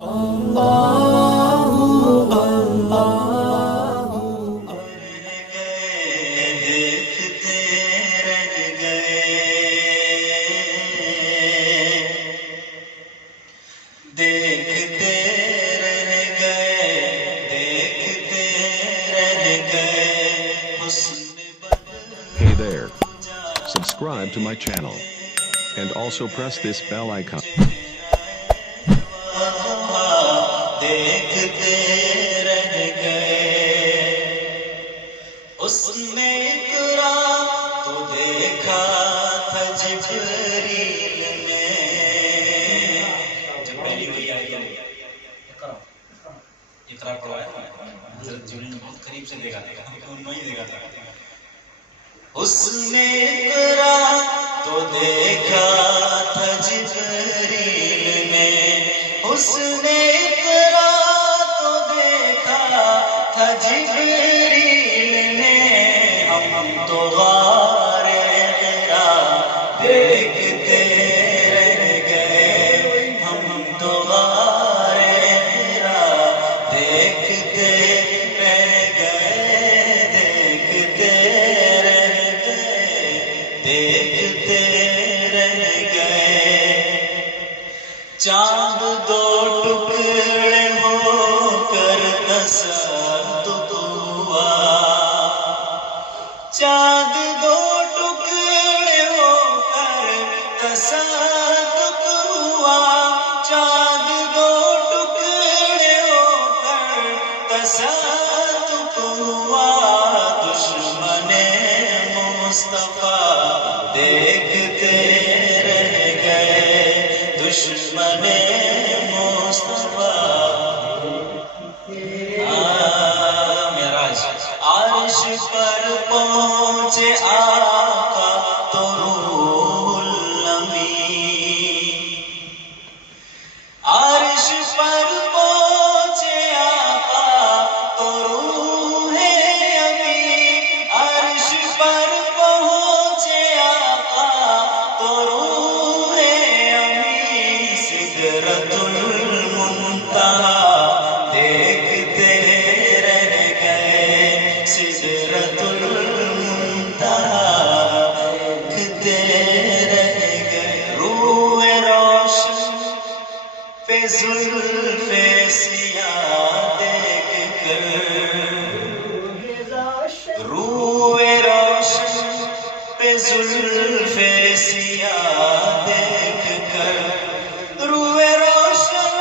Hey there. Subscribe to my channel. And also press this bell icon. دیکھتے رہ گئے اس نے اقرا تو دیکھا تھا جبریل نے جب پہلی وہی آئی اقرا پڑھوایا حضرت جبریل نے بہت قریب سے دیکھا تھا نہیں دیکھا تھا اس نے اقرا تو دیکھا تھا جبریل نے اس نے جبریل نے ہم تو غار حرا دیکھتے رہ گئے ہم تو غار حرا دیکھتے رہ گئے دیکھتے رہ گئے دیکھتے رہ گئے چاند دو ٹکڑے ہو کر تصدق ہوا چاند دو ٹکڑے ہو کر تصدق ہوا چاند دو ٹکڑے ہو کر تصدق ہوا دشمن مصطفیٰ دیکھتے رہ گئے دشمن مصطفیٰ عرش پر پہنچے آقا تو روح الامین عرش پر پہنچے آقا تو روح امین عرش پر پہنچے آقا تو روح امین سدرۃ المنتہا دیکھتے سدرۃ المنتہا دیکھتے رہ گئے روح روشن پہ زلف سیاہ دیکھ کر روح روشن پہ زلف سیاہ دیکھ کر روح روشن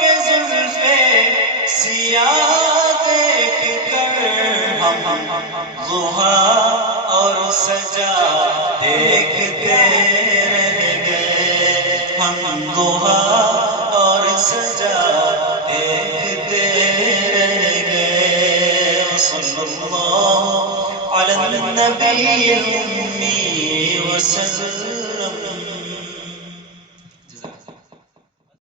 پہ زلف سیاہ ضحا اور سجا دیکھتے رہ گئے ہم ضحا اور سجا دیکھتے رہ گئے صلی اللہ علی النبی الأمی وسلم